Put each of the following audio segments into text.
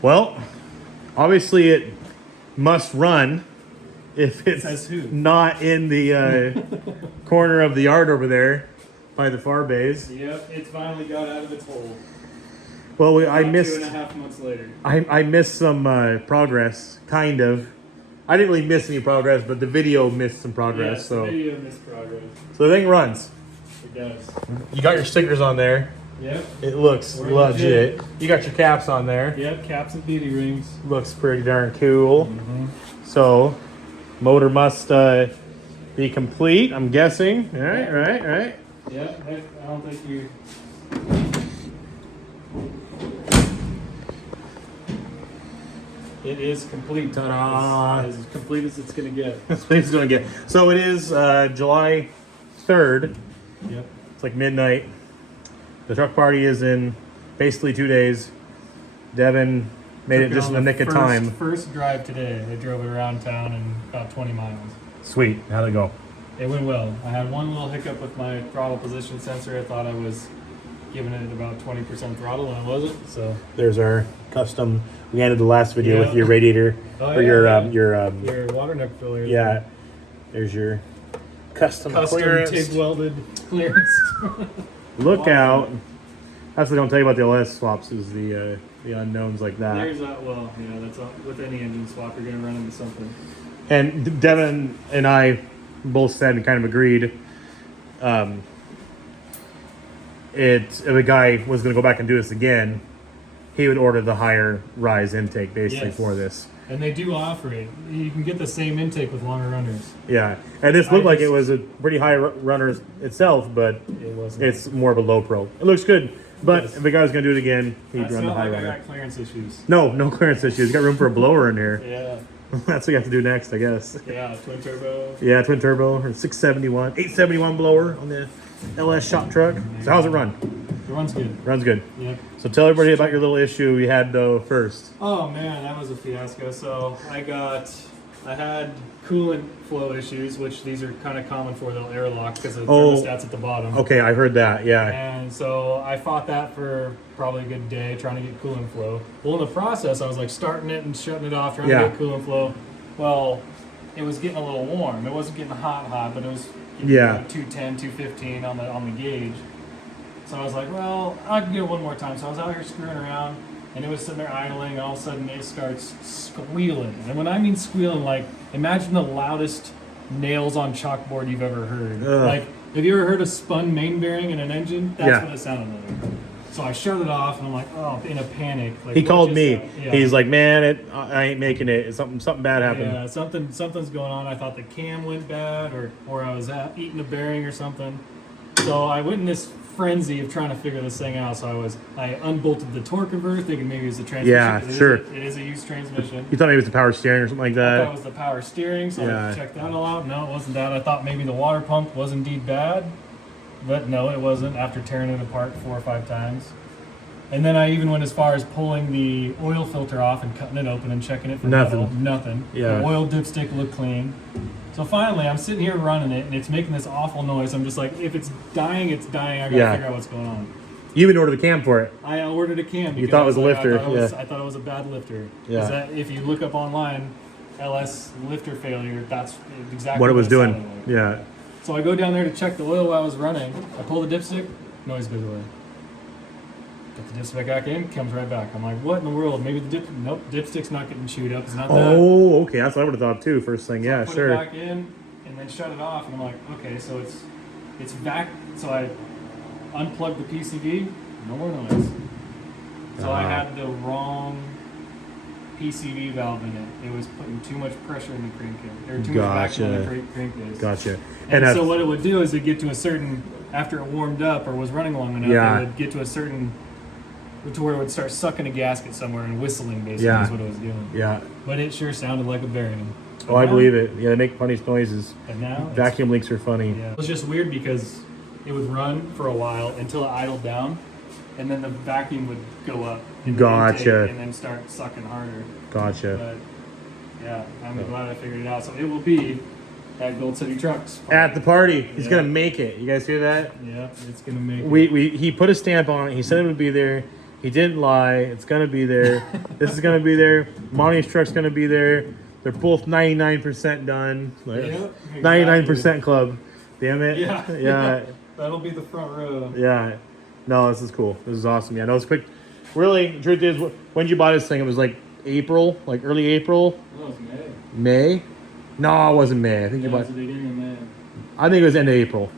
Well, obviously it must run if it's not in the corner of the yard over there by the far bays. Yep, it finally got out of its hole. Well, I missed 2.5 months later. I missed some progress, kind of. I didn't really miss any progress, but the video missed some progress. Yes, so the video missed progress. So the thing runs. It does. You got your stickers on there. Yep. It looks legit. You got your caps on there. Yep, caps and beauty rings. Looks pretty darn cool. So, motor must be complete, I'm guessing. Right. Yep, I don't think you... It is complete. Ta-da! As complete as it's going to get. As complete as it's going to get. So it is July 3rd. Yep. It's like midnight. The truck party is in basically 2 days. Devin made it just in the nick of time. First drive today. I drove it around town in about 20 miles. Sweet. How'd it go? It went well. I had one little hiccup with my throttle position sensor. I thought I was giving it about 20% throttle, and I wasn't. So there's our custom. We ended the last video with your radiator or your water neck filler. Yeah. There's your custom clearance. TIG welded clearance. Look out. That's what they don't tell you about the LS swaps is the unknowns like that. There's that. Well, yeah, that's all, with any engine swap, you're gonna run into something. And Devin and I both said and kind of agreed. If a guy was going to go back and do this again, he would order the higher rise intake basically for this. And they do offer it. You can get the same intake with longer runners. Yeah, and this looked like it was a pretty high runner itself, but it's more of a low pro. It looks good, but if a guy was going to do it again, he'd run the high runner. I got clearance issues. No clearance issues. You got room for a blower in here. Yeah. That's what you have to do next, I guess. Yeah, twin turbo. Yeah, twin turbo or 671, 871 blower on the LS shop truck. So how's it run? It runs good. Runs good. Yeah. So tell everybody about your little issue you had though first. Oh man, that was a fiasco. So I had coolant flow issues, which these are kind of common for. They'll airlock because the thermostat's at the bottom. Okay, I heard that. Yeah. And so I fought that for probably a good day, trying to get coolant flow. Well, in the process, I was like starting it and shutting it off, trying to get coolant flow. Well, it was getting a little warm. It wasn't getting hot, but it was getting 210, 215 on the gauge. So I was like, well, I can get it one more time. So I was out here screwing around, and it was sitting there idling, and all of a sudden it starts squealing. And when I mean squealing, like, imagine the loudest nails on chalkboard you've ever heard. Like, have you ever heard a spun main bearing in an engine? That's what it sounded like. So I shut it off, and I'm like, oh, in a panic. Like, he called me. He's like, man, I ain't making it. Something bad happened. Yeah, something's going on. I thought the cam went bad, or I was eating a bearing or something. So I went in this frenzy of trying to figure this thing out. So I unbolted the torque converter, thinking maybe it was the transmission. Yeah, sure. It is a used transmission. You thought maybe it was the power steering or something like that? I thought it was the power steering, so I checked that all out. No, it wasn't that. I thought maybe the water pump was indeed bad, but no, it wasn't, after tearing it apart 4 or 5 times. And then I even went as far as pulling the oil filter off and cutting it open and checking it for nothing. Yeah. The oil dipstick looked clean. So finally, I'm sitting here running it, and it's making this awful noise. I'm just like, if it's dying, it's dying. I gotta figure out what's going on. You even ordered a cam for it. I ordered a cam. You thought it was a lifter. I thought it was a bad lifter. Yeah. If you look up online, LS lifter failure, that's exactly what it was doing. Like. Yeah. So I go down there to check the oil while I was running. I pull the dipstick, noise goes away. Get the dipstick back in, comes right back. I'm like, what in the world? Maybe the dipstick's not getting chewed up. It's not that. Oh, okay. That's what I would have thought too. First thing, so I put it back in and then shut it off, and I'm like, okay, so it's back. So I unplugged the PCV, no more noise. So I had the wrong PCV valve in it. It was putting too much pressure in the crankcase, or too much vacuum in the crankcase. Gotcha. And so what it would do is it get to a certain, after it warmed up or was running long enough, it would get to a certain, to where it would start sucking a gasket somewhere and whistling, basically, is what it was doing. Yeah. But it sure sounded like a bearing. Oh, I believe it. Yeah, they make funny noises. And now vacuum leaks are funny. Yeah. It was just weird because it would run for a while until it idled down, and then the vacuum would go up. Gotcha. And then start sucking harder. Gotcha. But yeah, I'm glad I figured it out. So it will be at Gold City Trucks. At the party. He's going to make it. You guys hear that? Yeah, it's going to make it. He put a stamp on it. He said it would be there. He didn't lie. It's gonna be there. This is gonna be there. Monty's truck's gonna be there. They're both 99% done. Like, Yep, 99% club. Damn it. Yeah. That'll be the front row. Yeah. No, this is cool. This is awesome. Yeah, no, it's quick. Really, the truth is, when did you buy this thing? It was like April, like early April. No, it was May. May? No, it wasn't May. I think you It bought. was the beginning of May. I think it was end of April.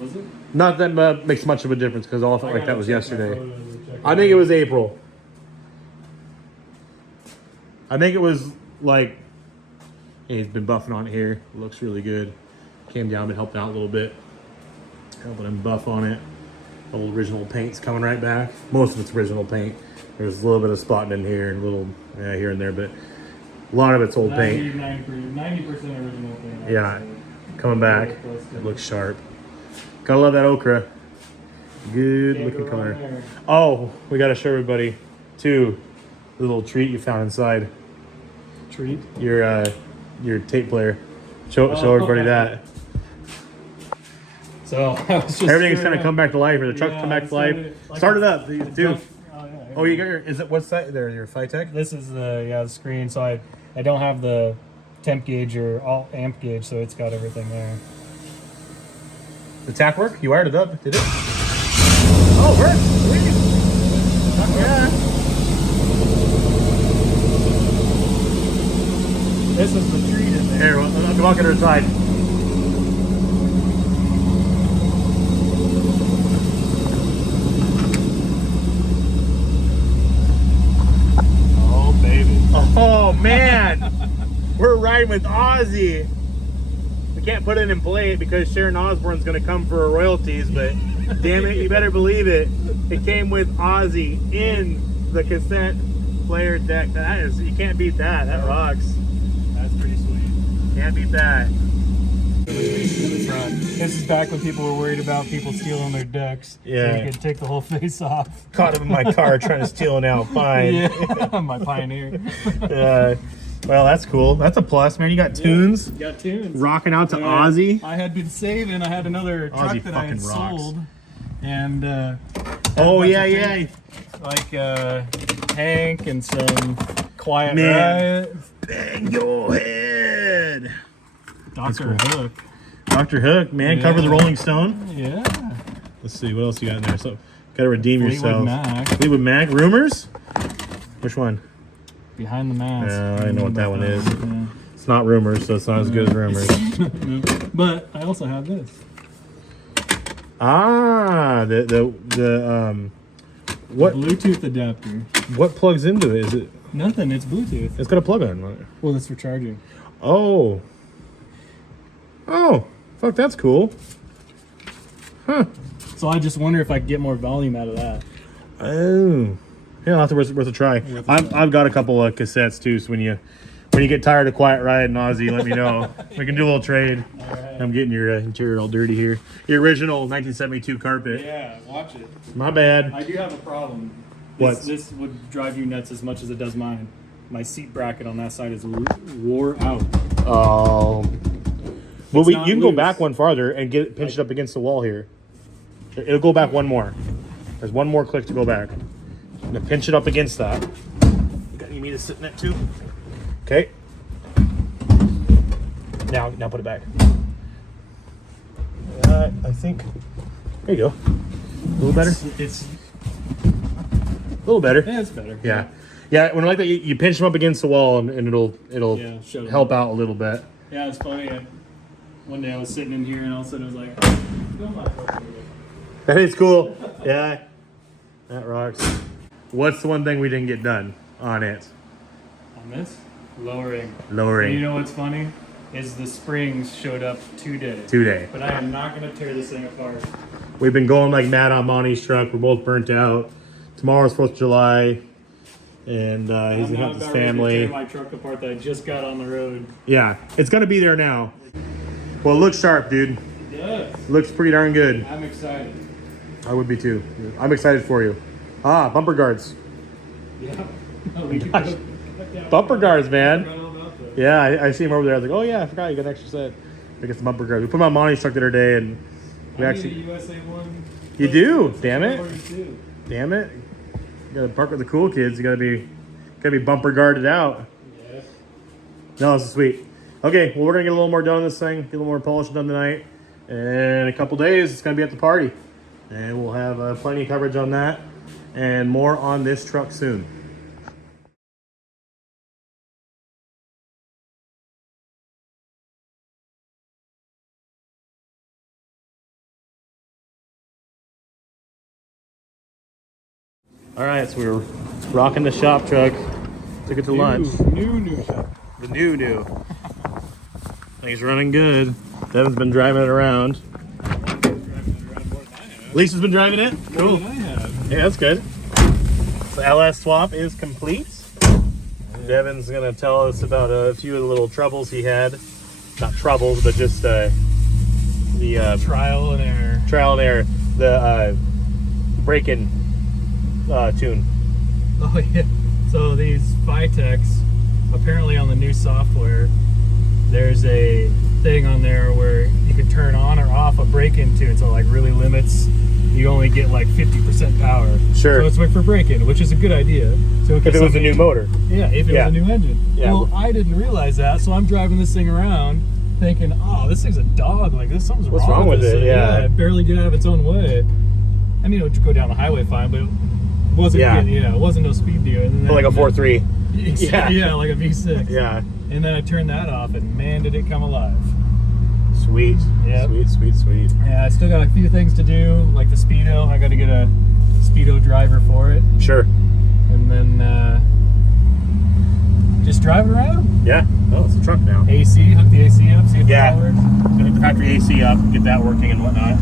Was it? Not that makes much of a difference because all I felt like that was yesterday. I I think it was April. I think it was like, hey, he's been buffing on it here. It looks really good. Came down, been helping out a little bit. Helping him buff on it. Old original paint's coming right back. Most of it's original paint. There's a little bit of spotting in here and a little here and there, but a lot of it's old paint. 90% original paint. Yeah, coming back. It looks sharp. Gotta love that okra. Good looking color. Oh, we gotta show everybody too the little treat you found inside Treat? your tape player. Show everybody that. So I was just Everything's gonna come back to life, or the truck come back to life. Like Start it up, dude. Oh, You got your, is it, what's that there, your Phytech? This is the screen, so I don't have the temp gauge or all amp gauge, so it's got everything there. The tack work? You wired it up, did it? Oh, it worked. Sweet. Yeah. This is the treat in there. Here, let me walk it to the side. Oh baby. Oh man, we're riding with Ozzy. We can't put it in play because Sharon Osbourne's gonna come for her royalties, but damn it, you better believe it. It came with Ozzy in the cassette player deck. That is, you can't beat that. That rocks. That's pretty sweet. Can't beat that. This is back when people were worried about people stealing their decks. Yeah. So you could take the whole face off. Caught him in my car trying to steal an Alpine. Yeah, my Pioneer. Well, that's cool. That's a plus, man. You got tunes. You got tunes. Rocking out to Ozzy. I had been saving. I had another truck Ozzy that I had fucking rocks. sold. And Oh, yeah. like Hank and some Quiet Man. Riot. Bang your head. Dr. Hook. Dr. Hook, man. Yeah. Cover the Rolling Stone. Yeah. Let's see. What else you got in there? So, gotta redeem Fleetwood yourself. Mac. Fleetwood Mac. Rumors? Which one? Behind the Mask. I know what that one is. Yeah. It's not Rumors, so it's not as good as Rumors. But I also have this. Ah, what Bluetooth adapter. what plugs into it? Is it? Nothing. It's Bluetooth. It's got a plug on. Well, that's for charging. Oh, fuck, that's cool. Huh. So I just wonder if I could get more volume out of that. Oh, yeah, I'll have to worth a try. I've got a couple of cassettes too. So when you get tired of Quiet Riot and Ozzy, let me know. We can do a little trade. All right. I'm getting your interior all dirty here. Your original 1972 carpet. Yeah, watch it. My bad. I do have a problem. What? This would drive you nuts as much as it does mine. My seat bracket on that side is wore out. Oh. Well, you not can go loose. back one farther and get it pinched up against the wall here. It'll go back one more. There's one more click to go back. Now pinch it up against that. You need to sit in it too. Okay. Now put it back. I think. There you go. A little better. It's A little better. yeah, it's better. Yeah. Yeah, when I like that, you pinch them up against the wall and it'll Yeah, show help out a little bit. Yeah, it's funny. One day I was sitting in here and all of a sudden it was like, "Feel my foot." That is cool. Yeah. That rocks. What's the one thing we didn't get done on it? On this lowering. Lowering. And you know what's funny? Is the springs showed up today. Today. But I am not going to tear this thing apart. We've been going like mad on Monty's truck. We're both burnt out. Tomorrow's 4th of July. And he's I'm going to not help his about ready to family. tear my truck apart that I just got on the road. Yeah. It's going to be there now. Well, it looks sharp, dude. It does. Looks pretty darn good. I'm excited. I would be too. I'm excited for you. Ah, bumper guards. Yeah. No, we Gosh. can Bumper guards, man. Right on up there. Yeah, I see him over there. I was like, oh yeah, I forgot you got an extra set. I guess the bumper guards. We put them on Monty's truck the other day, and we I actually. need a USA one. You do? Damn it. 42. Damn it. You gotta park with the cool kids. You gotta be bumper guarded out. Yeah. No, this is sweet. Okay, well, we're gonna get a little more done on this thing, get a little more polish done tonight. And in a couple days, it's gonna be at the party. And we'll have plenty of coverage on that and more on this truck soon. All right, so we were rocking the shop truck. Took it to lunch. New shop. The new. Things running good. Devin's been driving it around. Lisa's been driving it? Cool. Yeah, that's good. The LS swap is complete. Devin's gonna tell us about a few of the little troubles he had. Not troubles, but just the Trial and error. The break-in tune. Oh yeah. So these Vitex, apparently on the new software, there's a thing on there where you can turn on or off a break-in tune, so it like really limits. You only get like 50% power. Sure. So it's like for break-in, which is a good idea. So If it was a new motor. Yeah, if it was a new engine. Yeah. Well, I didn't realize that, so I'm driving this thing around thinking, oh, this thing's a dog. Like, something's What's wrong with this it? thing. Yeah. It barely get out of its own way. I mean, it would go down the highway fine, but it wasn't good. Yeah, it wasn't no speed deal. And then, Like a 4.3. Yeah, like a V6. Yeah. And then I turned that off, and man, did it come alive. Sweet. Yep. Sweet. Yeah, I still got a few things to do, like the Speedo. I got to get a Speedo driver for it. Sure. And then just drive it around. Yeah. Oh, it's a truck now. AC, hook the AC up, see if Yeah. it works. Hook the factory AC up, get that working and whatnot.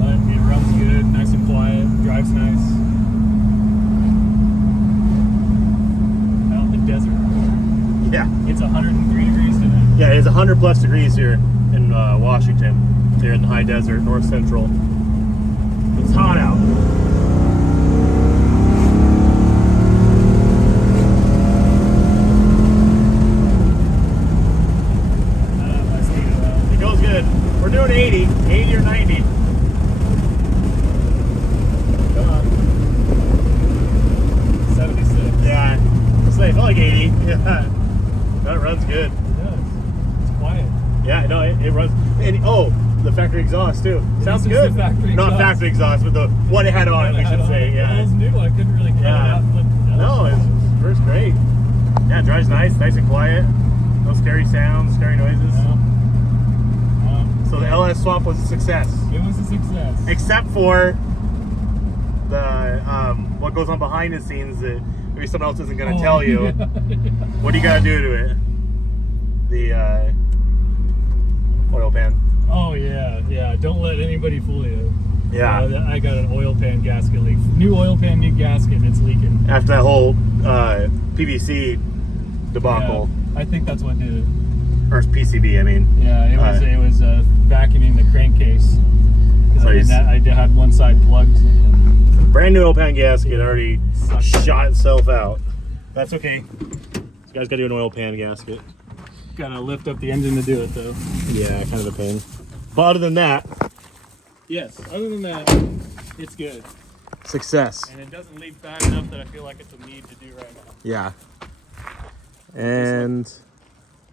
But it runs good, nice and quiet, drives nice. Out in the desert. Yeah. It's 103 degrees today. Yeah, it's 100 plus degrees here in Washington. Here in the high desert, north central. It's hot out. It goes good. We're doing 80 or 90. Come on. 76. Yeah. It's like, I feel like 80. Yeah. That runs good. It's quiet. Yeah, no, it runs. And the factory exhaust too. Sounds This is good. the factory Not exhaust. factory exhaust, but the what it had on it, we should say. Well, it Yeah. was new. I couldn't really cut it Yeah. out. But No, it's first great. Yeah, it drives nice and quiet. No scary sounds, scary noises. So the LS swap was a success. It was a success. Except for the what goes on behind the scenes that maybe someone else isn't gonna tell you. Yeah. What do you gotta do to it? The oil pan. Oh yeah. Don't let anybody fool you. Yeah. I got an oil pan gasket leak. New oil pan, new gasket, and it's leaking. After that whole PVC debacle, Yeah, I think that's what did it. or PCB, I mean. Yeah, it was vacuuming the crankcase. So I had one side plugged. Brand new oil pan gasket already shot itself out. That's okay. This guy's got to do an oil pan gasket. Gotta lift up the engine to do it though. Yeah, kind of a pain. But other than that, Yes, other than that, it's good. success. And it doesn't leak bad enough that I feel like it's a need to do right now. Yeah. And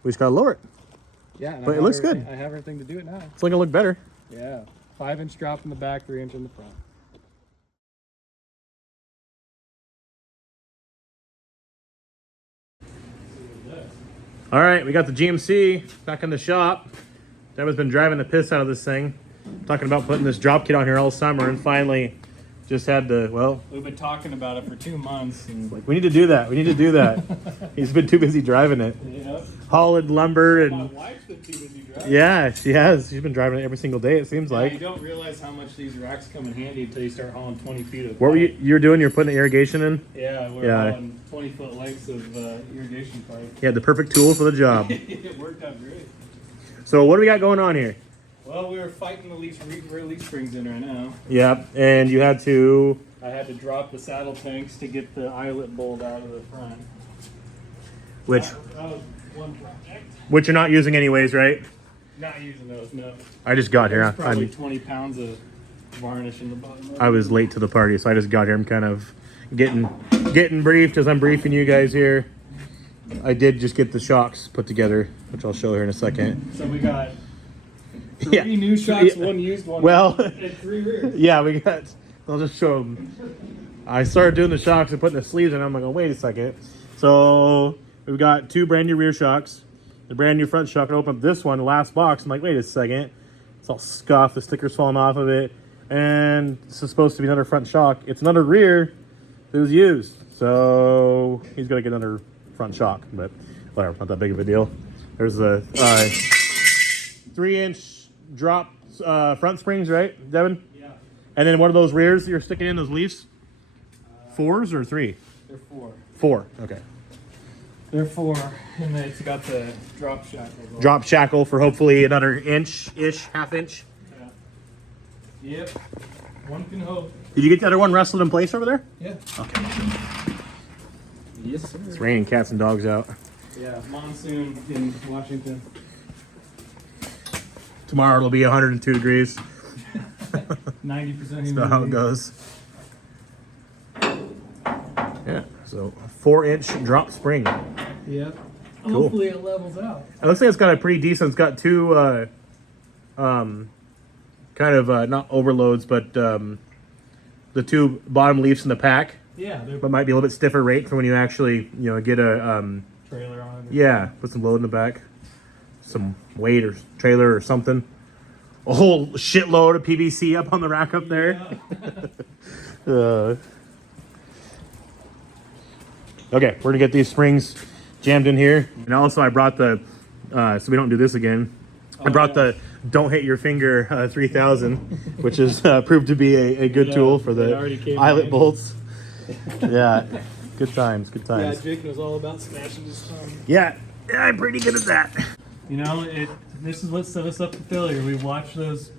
we just got to lower it. Yeah, and But it looks good. I have everything to do it now. It's going to look better. Yeah, 5-inch drop in the back, 3-inch in the front. All right, we got the GMC back in the shop. Devin's been driving the piss out of this thing. Talking about putting this drop kit on here all summer, and finally just had to, well, We've been talking about it for 2 months. And like, we need to do that. We need to do that. He's been too busy driving it. Yep. Hauling lumber My and wife's been too busy driving. yeah, she has. She's been driving it every single day, it seems You like. don't realize how much these racks come in handy until you start hauling 20 feet of What were pipe. you were doing? You're putting irrigation in? Yeah, we're Yeah. hauling 20-foot lengths of irrigation pipe. You had the perfect tool for the job. It worked out great. So what do we got going on here? Well, we were fighting the rear leaf springs in right now. Yep, and you had to, I had to drop the saddle tanks to get the eyelet bolt out of the front. which That was one project. you're not using anyways, right? Not using those, no. I just got here. There's probably I'm 20 pounds of varnish in the bottom. I was late to the party, so I just got here. I'm kind of getting briefed as I'm briefing you guys here. I did just get the shocks put together, which I'll show here in a second. So we got three new shocks, one used one, well, and 3 rears. Yeah, we got. I'll just show them. I started doing the shocks and putting the sleeves in. I'm like, oh, wait a second. So we've got 2 brand new rear shocks, the brand new front shock. I opened up this one, the last box. I'm like, wait a second. It's all scuffed. The sticker's falling off of it. And this is supposed to be another front shock. It's another rear that was used. So he's got to get another front shock. But whatever, not that big of a deal. There's a 3-inch drop front springs, right, Devin? Yeah. And then one of those rears that you're sticking in, those leaves? 4s or 3? They're 4. 4, okay. They're 4, and then it's got the drop shackle. Drop shackle for hopefully another inch-ish, half-inch. Yeah. Yep. One can hope. Did you get the other one wrestled in place over there? Yeah. Okay. Yes, sir. It's raining cats and dogs out. Yeah, monsoon in Washington. Tomorrow it'll be 102 degrees. 90% humidity. That's how it goes. Yeah, so 4-inch drop spring. Yep. Cool. Hopefully it levels out. It looks like it's got a pretty decent. It's got 2 kind of not overloads, but the 2 bottom leaves in the pack. Yeah, they're But might be a little bit stiffer rate for when you actually get a trailer on it. yeah, put some load in the back, some weight or trailer or something. A whole shitload of PVC up on the rack up there. Yeah. Okay, we're gonna get these springs jammed in here, and also I brought the so we don't do this again. I brought the Don't Hit Your Finger 3000, which has proved to be a good Yeah, tool for it the already came eyelet in. bolts. Yeah, good times, good Yeah, times. Jake knows all about smashing his thumb. Yeah, I'm pretty good at that. You know, this is what set us up for failure. We watched those,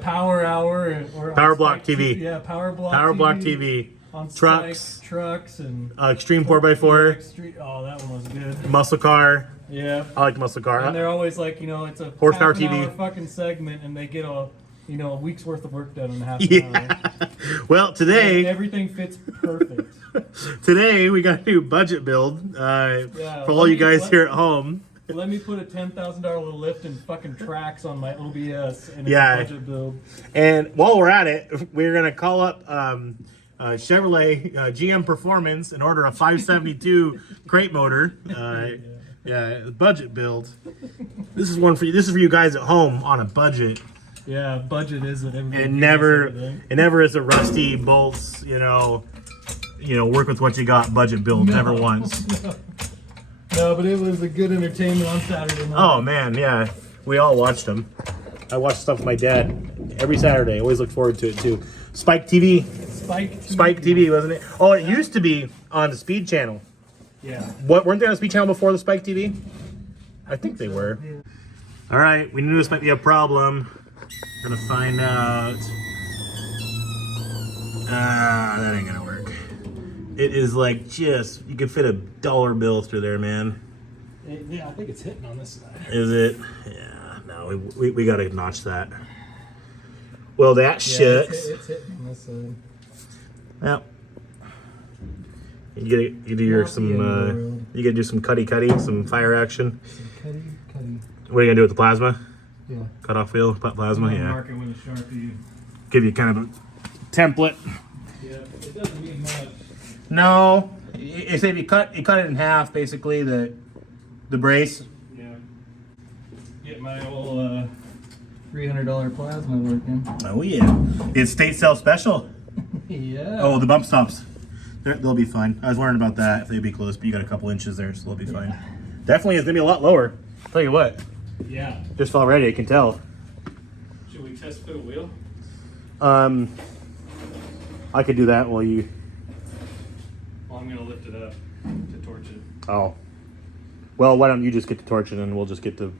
Power Hour or Power Block TV. Yeah, Power Block. Power Block TV, on trucks, trucks, and Extreme 4x4, Oh, that one was good. muscle car. Yeah. I like muscle car. And they're always like, it's a Horsepower half an TV. hour fucking segment, and they get a week's worth of work done in a half an Yeah. hour. Well, And today everything fits perfect. we got a new budget build for all you guys here at home. Let me put a $10,000 little lift and fucking tracks on my OBS and Yeah. it's a budget build. And while we're at it, we're gonna call up Chevrolet GM Performance and order a 572 crate motor. Yeah, budget build. This is one for you. This is for you guys at home on a budget. Yeah, budget is it. And never is a rusty bolts. Work with what you got. Budget build. No. Never once. No, but it was a good entertainment on Saturday night. Oh man, yeah. We all watched them. I watched stuff with my dad every Saturday. Always look forward to it too. Spike TV. Spike TV, wasn't it? Oh, it used to be on the Speed Channel. Yeah. What, weren't they on the Speed Channel before the Spike TV? I think they were. All right, we knew this might be a problem. We're gonna find out. That ain't gonna work. It is like you can fit a dollar bill through there, man. Yeah, I think it's hitting on this side. Is it? Yeah, no, we gotta notch that. Well, that shucks. It's hitting on this side. Yep. You gotta do some cutty, some fire action. Cutty. What are you gonna do with the plasma? Yeah. Cut off wheel, plasma, yeah. Mark it with a Sharpie. Give you kind of a template. Yeah, it doesn't mean much. No, it's if you cut it in half, basically the brace. Yeah. Get my old $300 plasma working. Oh yeah, it's state sale special. Yeah. Oh, the bump stops. They'll be fine. I was wondering about that if they'd be close, but you got a couple inches there, so they'll be fine. Definitely is gonna be a lot lower. Tell you what. Yeah. Just already, I can tell. Should we test fit a wheel? I could do that while you. Well, I'm gonna lift it up to torch it. Oh. Well, why don't you just get the torch and then we'll just put the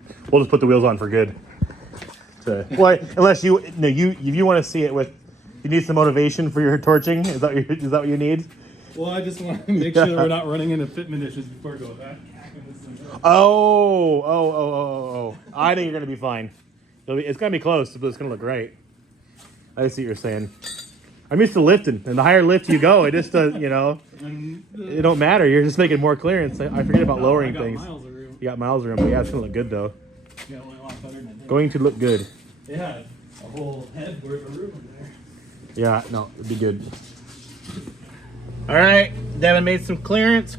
wheels on for good. Well, unless if you want to see it you need some motivation for your torching. Is that what you need? Well, I just want to make sure that we're not running into fitment issues before going back. Oh. I think you're gonna be fine. It's gonna be close, but it's gonna look great. I see what you're saying. I'm used to lifting, and the higher lift you go, it just does, you know, it don't matter. You're just making more clearance. I forget about lowering things. Miles of room. You got miles of room, but yeah, it's gonna look good though. Yeah, a lot better than I did. Going to look good. Yeah, a whole head worth of room in there. Yeah, no, it'd be good. All right, Devin made some clearance.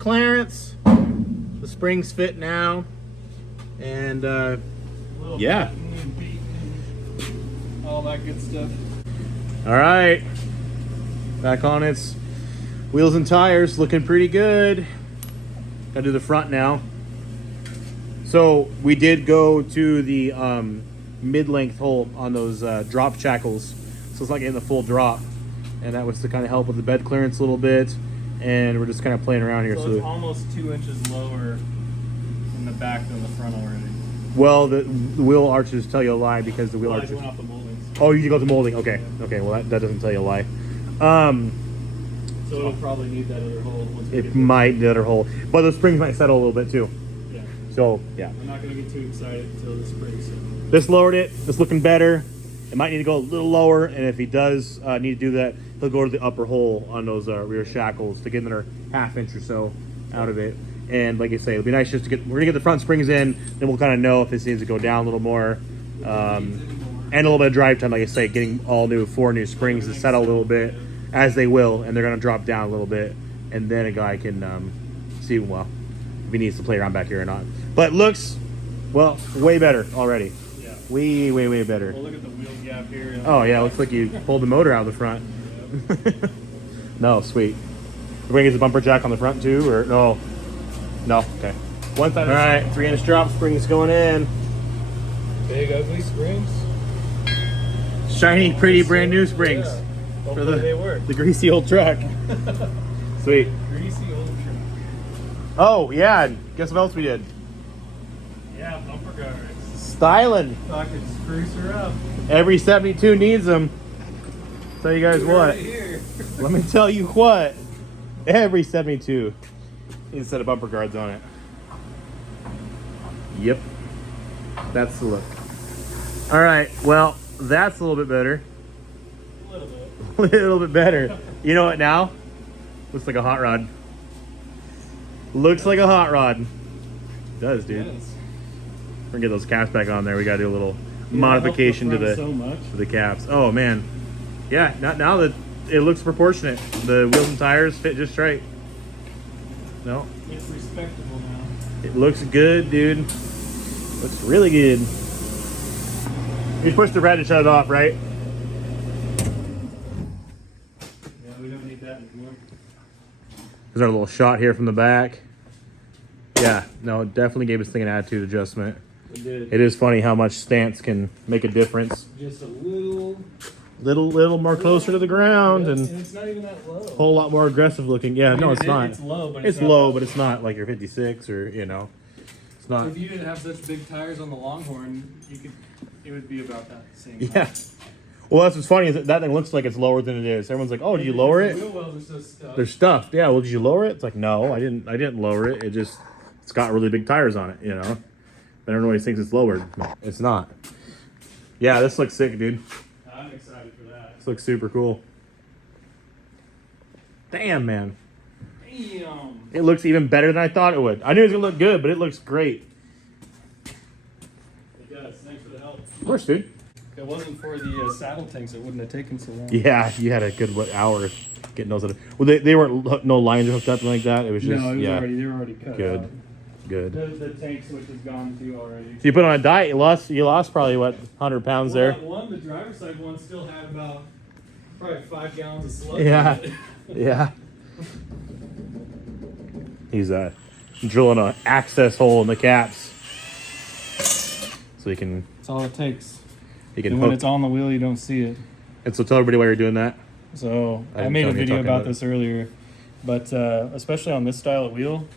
The springs fit now, and yeah. All that good stuff. All right, back on its wheels and tires, looking pretty good. Gotta do the front now. So we did go to the mid-length hole on those drop shackles, so it's not getting the full drop, and that was to kind of help with the bed clearance a little bit. And we're just kind of playing around here. So it's almost 2 inches lower in the back than the front already. Well, the wheel arches tell you a lie because the wheel arches went off the moldings. Oh, you go to molding. Okay. Okay. Well, that doesn't tell you a lie. So it'll probably need that other hole. Once we It might need the other hole, but the springs might settle a little bit too. Yeah. So yeah. I'm not gonna get too excited until the spring settle. This lowered it. It's looking better. It might need to go a little lower, and if he does need to do that, he'll go to the upper hole on those rear shackles to get another half inch or so out of it. And like I say, it'll be nice just to get. We're gonna get the front springs in, then we'll kind of know if this needs to go down a little more. And a little bit of drive time, like I say, getting all new 4 new springs to settle a little bit, as they will, and they're going to drop down a little bit, and then a guy can see, well, if he needs to play around back here or not. But looks, well, way better already. Yeah. Way better. Well, look at the wheel gap here. Oh yeah, looks like you pulled the motor out of the front. No, sweet. We're going to get the bumper jack on the front too, or no? No, okay. One side. All right, 3-inch drop springs going in. Big ugly springs. Shiny, pretty, brand new springs. Yeah. For Hopefully they work. the greasy old truck. Sweet. Greasy old truck. Oh, yeah. And guess what else we did? Yeah, bumper guards. Styling. I could spruce her up. Every 72 needs them. Tell you guys what. Right here. Let me tell you what. Every 72 needs a set of bumper guards on it. Yep. That's the look. All right. Well, that's a little bit better. A little bit. A little bit better. You know what now? Looks like a hot rod. Looks like a hot rod. It does, dude. Yes. We're gonna get those caps back on there. We gotta do a little modification to the so much. to the caps. Oh man, yeah. Now that it looks proportionate, the wheels and tires fit just right. No, It's respectable now. it looks good, dude. Looks really good. You push the red to shut it off, right? Yeah, we don't need that anymore. There's our little shot here from the back. Yeah, no, it definitely gave this thing an attitude adjustment. It did. It is funny how much stance can make a difference. Just a little. Little more closer to the ground, and it's not even that low. a whole lot more aggressive looking. Yeah, no, it's not. It's low, but It's not low, but it's not like your 56 or it's not. If you didn't have such big tires on the Longhorn, it would be about that same. Yeah. Well, that's what's funny is that thing looks like it's lower than it is. Everyone's like, "Oh, did you lower it?" Wheel wells are so stuffed. They're stuffed. Yeah. Well, did you lower it? It's like, no, I didn't. I didn't lower it. It's got really big tires on it. Everyone always thinks it's lowered. It's not. Yeah, this looks sick, dude. I'm excited for that. This looks super cool. Damn, man. Damn. It looks even better than I thought it would. I knew it was gonna look good, but it looks great. It does. Thanks for the help. Of course, dude. If it wasn't for the saddle tanks, it wouldn't have taken so long. Yeah, you had a good hour getting those. Well, they weren't no lines hooked up like that. It was just No, it was yeah, they were already cut good, out. good. The tank switch is gone too already. So you put on a diet. You lost probably what 100 pounds there. The driver's side one still had about probably 5 gallons of sludge. Yeah, in it. yeah. He's drilling an access hole in the caps, so he can That's all it takes. hook. When it's on the wheel, you don't see it. And so tell everybody why you're doing that. So I I didn't made tell a you video talking about about it. this earlier, but especially on this style of wheel,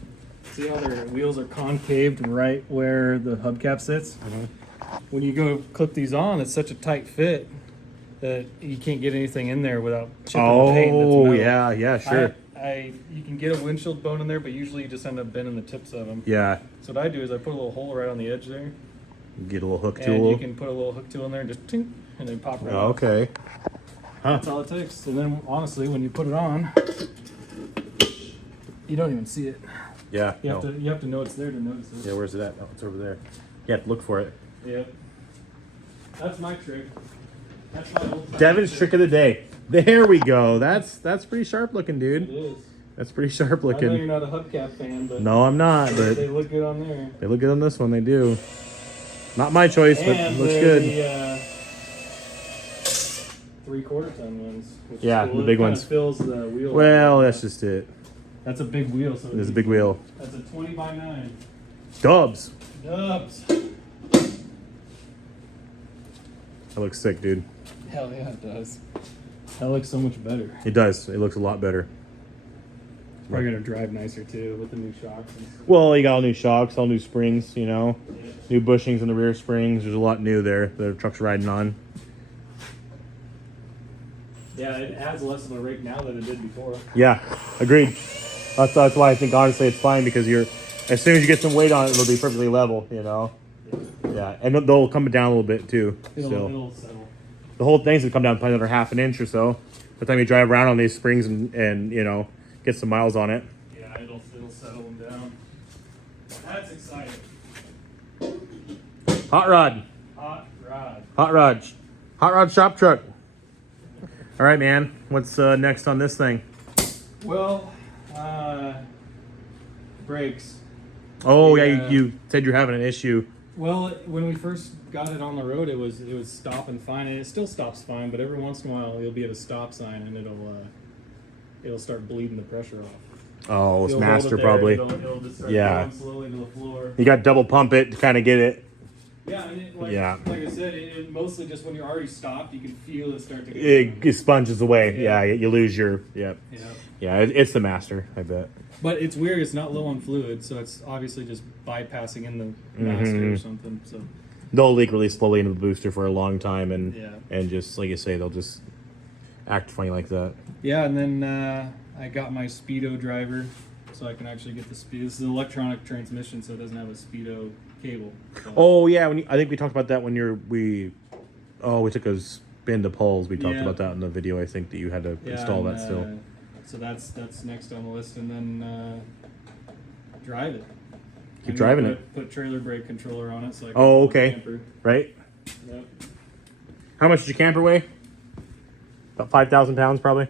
see how their wheels are concaved right where the hubcap sits? When you go clip these on, it's such a tight fit that you can't get anything in there without chipping the paint. That's Oh metal. yeah, sure. You can get a windshield bone in there, but usually you just end up bending the tips of them. Yeah, So what I do is I put a little hole right on the edge there, get a little hook and tool. you can put a little hook tool in there and just tink, and then pop right Oh, off. okay. That's all it takes. And then honestly, when you put it on, you don't even see it. Yeah. You have to know it's there to notice it. Yeah, where's it at? Oh, it's over there. You have to look for it. Yep. That's my trick. That's my old Devin's trick of the day. There we go. That's pretty sharp looking, It dude. is. That's pretty sharp I know you're looking. not a hubcap fan, but No, I'm not, but they look good on there. they look good on this one. They do. Not my choice, but And it looks they're good. the 3/4 ton ones. Which Yeah, is cool. the big It kinda ones. fills the wheel. Well, that's just it. That's a big wheel. So There's a big wheel. That's a 20x9. Dubs. Dubs. That looks sick, dude. Hell yeah, it does. That looks so much better. It does. It looks a lot better. Probably gonna drive nicer too with the new shocks and stuff. Well, you got all new shocks, all new springs, you know. Yeah. New bushings in the rear springs. There's a lot new there. The truck's riding on. Yeah, it has less of a rake now than it did before. Yeah, agreed. That's why I think honestly it's fine because as soon as you get some weight on it, it'll be perfectly level, you know. Yeah, and they'll come down a little bit too. It'll settle. The whole thing's gonna come down probably another half an inch or so. By the time you drive around on these springs and you know get some miles on it. Yeah, it'll settle them down. That's exciting. Hot rod, hot rod shop truck. All right, man. What's next on this thing? Well, brakes. Oh Yeah. yeah, you said you're having an issue. Well, when we first got it on the road, it was stopping fine, and it still stops fine. But every once in a while, you'll be at a stop sign, and it'll start bleeding the pressure off. Oh, it's You'll hold master it there, probably. It'll just start Yeah. going slowly to the floor. You got to double pump it to kind of get it. Yeah, and like I said, it mostly just when you're already stopped, you can feel it start to go. It sponges away. Yeah. Yeah, you lose your. Yep. Yeah. Yeah, it's the master. I bet. But it's weird. It's not low on fluid, so it's obviously just bypassing in the master or something. So They'll leak really slowly into the booster for a long time, and Yeah. and just like you say, they'll just act funny like that. yeah, and then I got my speedo driver, so I can actually get the speed. This is an electronic transmission, so it doesn't have a speedo cable. So, Oh yeah, I think we talked about that when we took a spin to poles. We talked Yeah. about that in the video. I think that you had to install and, that still. So that's next on the list, and then drive it. Keep I'm driving gonna it. Put trailer brake controller on it, so I can Oh, pull the okay. camper. Right? Yep. How much did your camper weigh? About 5,000 pounds, probably.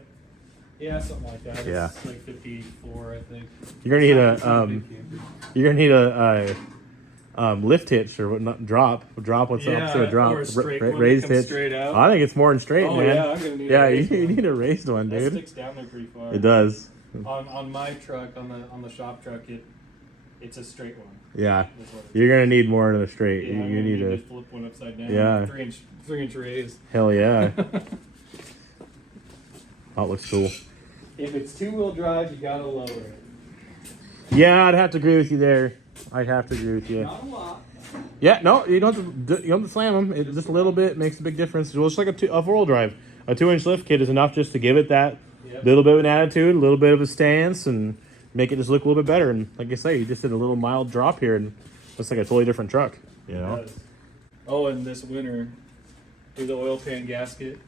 Yeah, something like that. Yeah. It's like 54, I think. You're gonna need It's not a big camper. lift hitch or what? Not drop. What's the opposite of drop? or a straight one that raised comes hitch. straight out. I think it's more than straight, Oh, man. yeah, I'm gonna need a Yeah, raised you one. need a raised one, That dude. sticks down there pretty far. It does. On my truck, on the shop truck, it's a straight one. Yeah, That's what it you're gonna need more than a straight. is. you I'm you gonna need to a flip one upside down. Yeah. 3-inch raise. hell yeah. Oh, it looks cool. If it's 2-wheel drive, you gotta lower it. Yeah, I'd have to agree with you there. I'd have to agree with you. Not a lot. Yeah, no, you don't have to slam them. It just a little bit makes a big difference. Well, it's like a 4-wheel drive. A 2-inch lift kit is enough just to give it that Yep. little bit of an attitude, a little bit of a stance, and make it just look a little bit better. And like I say, you just did a little mild drop here, and looks like a totally different truck. You know? It does. Oh, and this winter, do the oil pan gasket.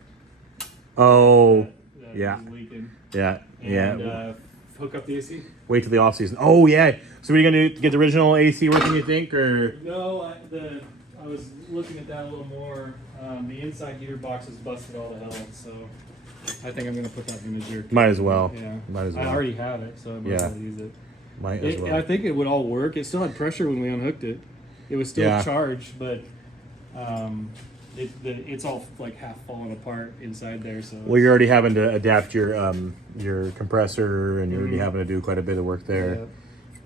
Oh, that yeah. is leaking. yeah, And, yeah. hook up the AC. Wait till the off season. Oh yeah. So what are you gonna do to get the original AC working? You think, or No, I was looking at that a little more. The inside heater box is busted all to hell, so I think I'm gonna put that in as your. might as well. Yeah, Might as well. I already have it, so I might as well use it. Might as well. I think it would all work. It still had pressure when we unhooked it. It was still Yeah. charged, but it's all like half falling apart inside there. So Well, you're already having to adapt your compressor, and you're already having to do quite a bit of work there. Yeah.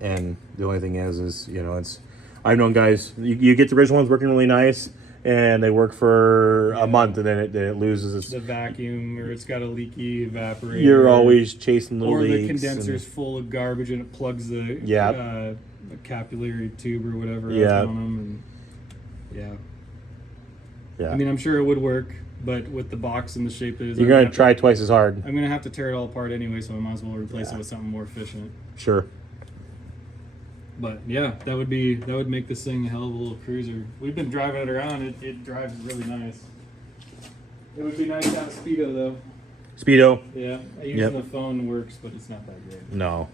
And the only thing is you know, it's I've known guys you get the original ones working really nice, and they work for a month, and then it loses its. the vacuum, or it's got a leaky evaporator. You're always chasing little or leaks. the condenser's full of garbage and it plugs the capillary tube or whatever Yeah. else on them. And yeah. I mean, I'm sure it would work, but with the box and the shape it is, You're gonna try twice as hard. I'm gonna have to tear it all apart anyway, so I might as well replace it with something more efficient. Sure. But yeah, that would make this thing a hell of a little cruiser. We've been driving it around. It drives really nice. It would be nice to have a Speedo though. Speedo. Yeah, using the phone works, but it's not that great. No.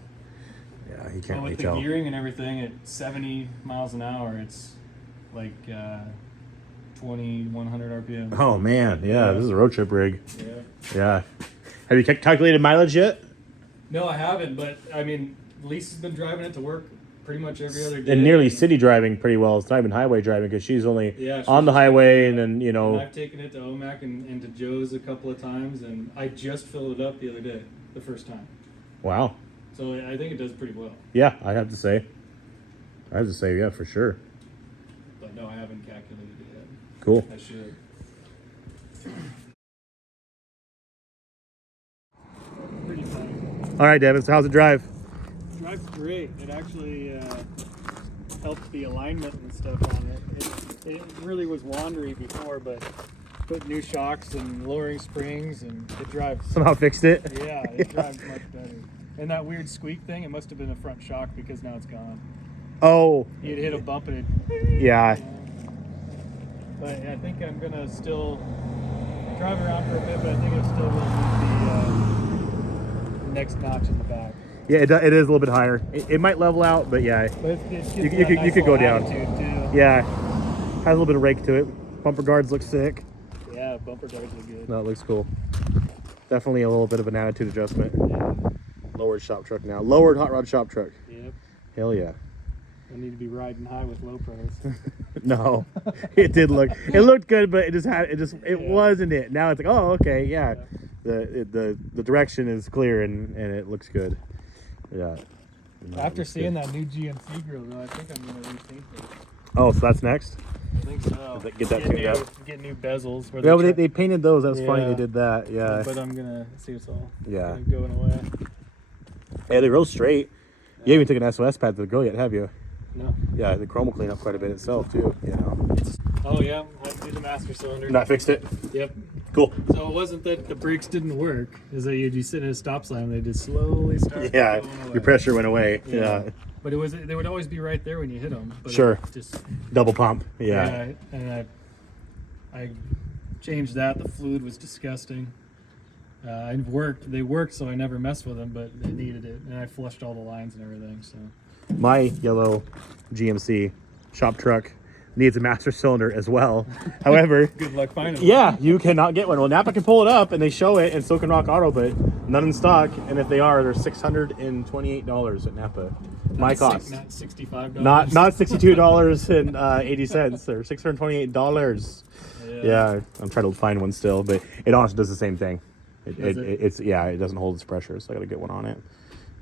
Yeah, you can't really With tell. the gearing and everything at 70 miles an hour, it's like 2100 RPM. Oh man, yeah, this is a road trip rig. Yeah. Yeah. Have you calculated mileage yet? No, I haven't, but I mean, Lisa's been driving it to work pretty much every other day. And nearly city driving pretty well. It's not even highway driving because she's only on the highway and then, you know. And I've taken it to OMAC and to Joe's a couple of times, and I just filled it up the other day, the first time. Wow. So I think it does pretty well. Yeah, I have to say. Yeah, for sure. But no, I haven't calculated it yet. Cool. I should. Pretty fun. All right, Devin, so how's it drive? It drives great. It actually helped the alignment and stuff on it. It really was wandery before, but put new shocks and lowering springs, and it drives. Somehow fixed it? Yeah, it drives much better. And that weird squeak thing, it must have been a front shock because now it's gone. Oh. You'd hit a bump and it. Yeah. But I think I'm gonna still drive around for a bit, but I think it still will need the next notch in the back. Yeah, it is a little bit higher. It might level out, but yeah. But You could go down. Too. Yeah. Has a little bit of rake to it. Bumper guards look sick. Yeah, bumper guards look good. No, it looks cool. Definitely a little bit of an attitude adjustment. Yeah. Lowered shop truck now. Lowered hot rod shop truck. Yep. Hell yeah. I need to be riding high with low pros. No, it looked good, but it wasn't it. Now it's like, oh, okay, yeah. The direction is clear and it looks good. Yeah. No, After seeing that new GMC grill, though, I think I'm gonna repaint it. Oh, so that's next? I think so. Get that tuned up. Get new bezels. Yeah, they painted those. That was funny they did that. Yeah. But I'm gonna see it's all Yeah. going away. Yeah, they roll straight. You haven't taken an SOS pad to the grill yet, have you? No. Yeah, the chrome will clean up quite a bit itself too. You know. Oh yeah, I did the master cylinder. Not fixed it. Yep. Cool. So it wasn't that the brakes didn't work; is that you'd be sitting at a stop sign and they just slowly start. Yeah, going away. your pressure went away. Yeah. But they would always be right there when you hit them. But Sure. it just Double pump. Yeah. and I changed that. The fluid was disgusting. They worked, so I never messed with them, but they needed it, and I flushed all the lines and everything. So My yellow GMC shop truck needs a master cylinder as well. However, good luck finding one. yeah, you cannot get one. Well, Napa can pull it up and they show it, and so can Rock Auto, but none in stock. And if they are, they're $628 at Napa. My cost. Not $65. Not $62.80 or $628. Yeah, I'm trying to find one still, but it honestly does the same thing. It doesn't hold its pressure, so I got to get one on it.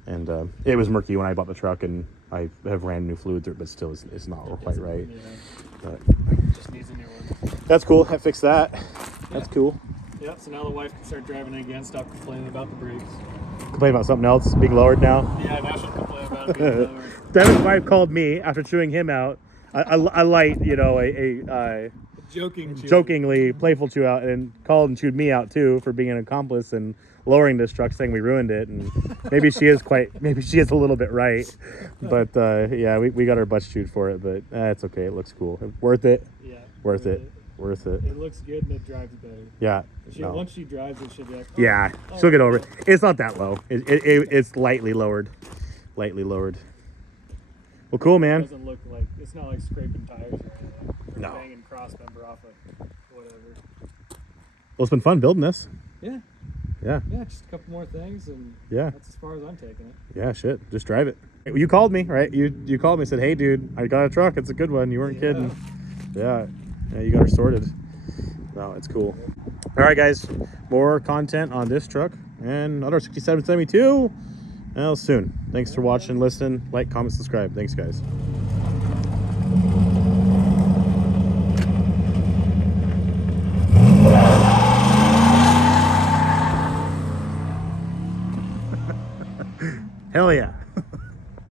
And it was murky when I bought the truck, and I have ran new fluid through it, but still, it's not quite right. Yeah. But Just needs a new one. that's cool. I fixed that. That's cool. Yep. So now the wife can start driving it again. Stop complaining about the brakes. Complain about something else being lowered now. Yeah, now she'll complain about it being lower. Devin's wife called me after chewing him out. I light, you know, a jokingly playful chew out, and called and chewed me out too for being an accomplice and lowering this truck, saying we ruined it. And maybe she is a little bit right, but yeah, we got our butts chewed for it, but it's okay. It looks cool. Worth it. Yeah. Worth it. It looks good and it drives better. Yeah. Once she drives it, she'll be like, oh, Yeah, she'll get over it. It's not that low. It's lightly lowered. Lightly lowered. Well, cool, It man. doesn't look like, it's not like scraping tires or anything. Or No. banging cross member off of whatever. Well, it's been fun building this. Yeah. Yeah. Yeah, just a couple more things, and Yeah. that's as far as I'm taking it. Yeah, shit. Just drive it. You called me, right? You called me and said, hey, dude, I got a truck. It's a good one. You weren't kidding. Yeah. Yeah, you got her sorted. No, it's cool. All right, guys. More content on this truck and other 6772. Well, soon. Thanks for watching, listening, like, comment, subscribe. Thanks, guys. Hell yeah.